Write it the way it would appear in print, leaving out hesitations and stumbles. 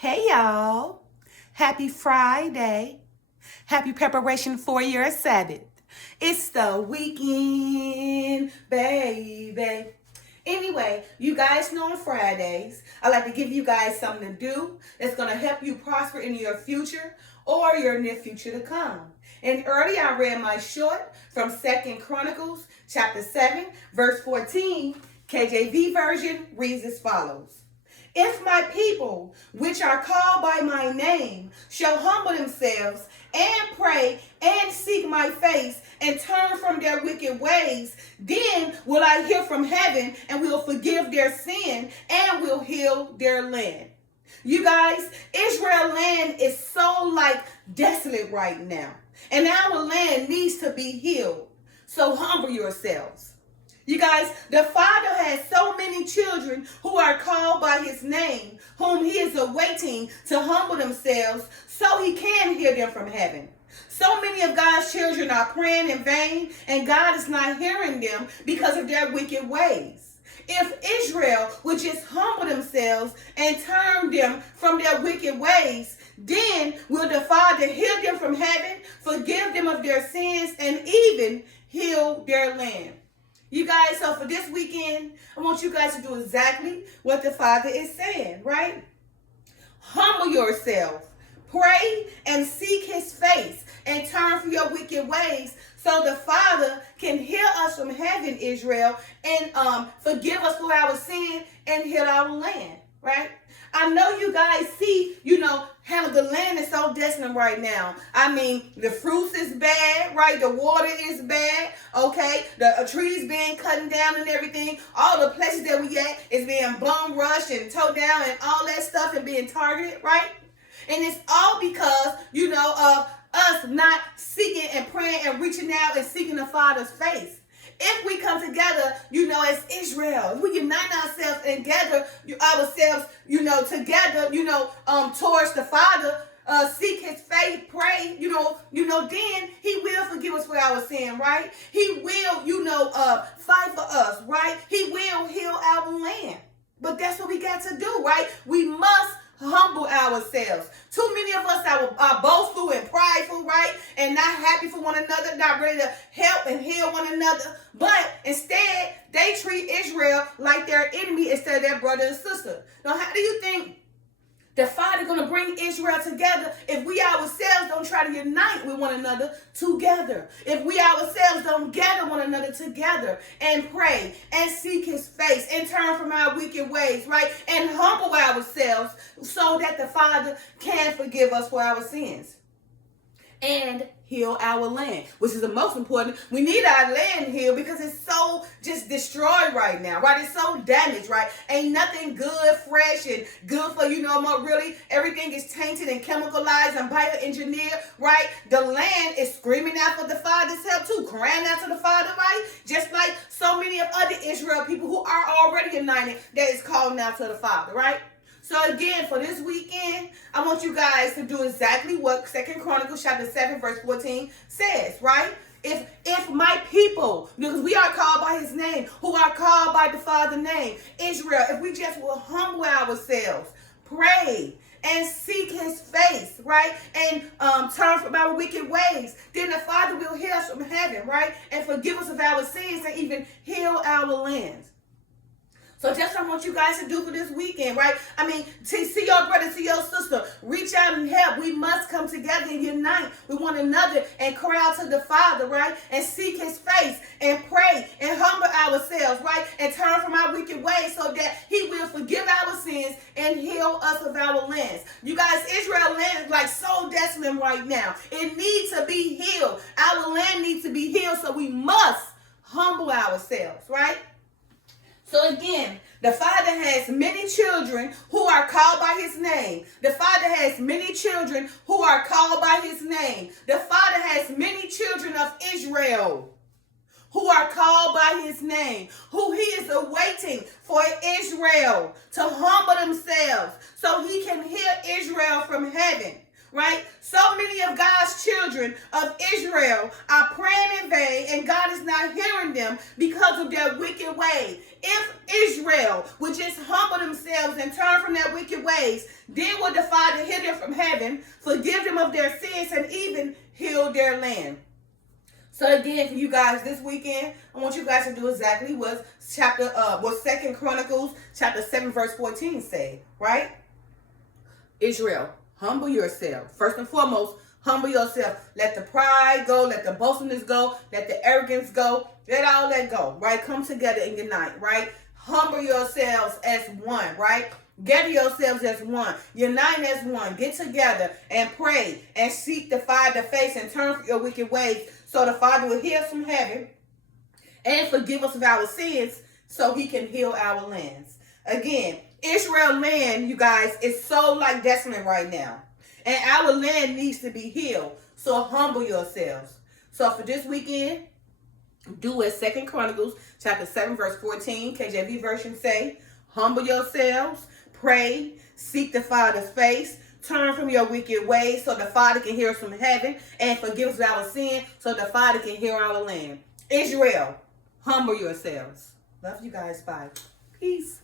Hey y'all, happy Friday. Happy preparation for your Sabbath. It's the weekend, baby. Anyway, you guys know on Fridays, I like to give you guys something to do that's going to help you prosper in your future or your near future to come. And earlier I read my short from 2nd Chronicles chapter 7, verse 14. KJV version reads as follows. If my people, which are called by my name, shall humble themselves and pray and seek my face and turn from their wicked ways, then will I hear from heaven and will forgive their sin and will heal their land. You guys, Israel land is so desolate right now. And our land needs to be healed. So humble yourselves. You guys, the Father has so many children who are called by his name, whom he is awaiting to humble themselves so he can hear them from heaven. So many of God's children are praying in vain, and God is not hearing them because of their wicked ways. If Israel would just humble themselves and turn them from their wicked ways, then will the Father hear them from heaven, forgive them of their sins, and even heal their land. You guys, so for this weekend, I want you guys to do exactly what the Father is saying, right? Humble yourself, pray and seek his face, and turn from your wicked ways so the Father can hear us from heaven, Israel, and forgive us for our sin and heal our land, right? I know you guys see, how the land is so desolate right now. I mean, the fruits is bad, right? The water is bad, okay? The trees being cut down and everything. All the places that we at is being bum rushed and towed down and all that stuff and being targeted, right? And it's all because, of us not seeking and praying and reaching out and seeking the Father's face. If we come together, as Israel, if we unite ourselves and gather ourselves, together, towards the Father, seek his faith, pray, then he will forgive us for our sin, right? He will, fight for us, right? He will heal our land. But that's what we got to do, right? We must humble ourselves. Too many of us are boastful and prideful, right? And not happy for one another, not ready to help and heal one another. But instead, they treat Israel like their enemy instead of their brother and sister. Now, how do you think the Father going to bring Israel together if we ourselves don't try to unite with one another together? If we ourselves don't gather one another together and pray and seek his face and turn from our wicked ways, right? And humble ourselves so that the Father can forgive us for our sins and heal our land, which is the most important. We need our land healed because it's so just destroyed right now, right? It's so damaged, right? Ain't nothing good, fresh, and good for, really. Everything is tainted and chemicalized and bioengineered, right? The land is screaming out for the Father's help too, crying out to the Father, right? Just like so many of other Israel people who are already united that is calling out to the Father, right? So again, for this weekend, I want you guys to do exactly what 2nd Chronicles chapter 7, verse 14 says, right? If my people, because we are called by his name, who are called by the Father's name, Israel, if we just will humble ourselves, pray, and seek his face, right? And turn from our wicked ways, then the Father will hear us from heaven, right? And forgive us of our sins and even heal our lands. So that's what I want you guys to do for this weekend, right? I mean, to see your brother, see your sister, reach out and help. We must come together and unite with one another and cry out to the Father, right? And seek his face and pray and humble ourselves, right? And turn from our wicked ways so that he will forgive our sins and heal us of our lands. You guys, Israel land is so desolate right now. It needs to be healed. Our land needs to be healed, so we must humble ourselves, right? So again, the Father has many children who are called by his name. The Father has many children who are called by his name. The Father has many children of Israel who are called by his name, who he is awaiting for Israel to humble themselves so he can hear Israel from heaven. right? So many of God's children of Israel are praying in vain, and God is not hearing them because of their wicked ways. If Israel would just humble themselves and turn from their wicked ways, then would the Father hear them from heaven, forgive them of their sins, and even heal their land. So again, for you guys this weekend, I want you guys to do exactly what Second Chronicles chapter 7 verse 14 say, right? Israel, humble yourself. First and foremost, humble yourself. Let the pride go. Let the boastfulness go. Let the arrogance go. Let all that go, right? Come together and unite, right? Humble yourselves as one, right? Gather yourselves as one. Unite as one. Get together and pray and seek the Father's face and turn from your wicked ways so the Father will hear us from heaven and forgive us of our sins so he can heal our lands. Again, Israel land, you guys, is so like desolate right now. And our land needs to be healed. So humble yourselves. So for this weekend, do as Second Chronicles chapter 7 verse 14, KJV version say, humble yourselves, pray, seek the Father's face, turn from your wicked ways so the Father can hear us from heaven and forgive us our sin so the Father can heal our land. Israel, humble yourselves. Love you guys. Bye. Peace.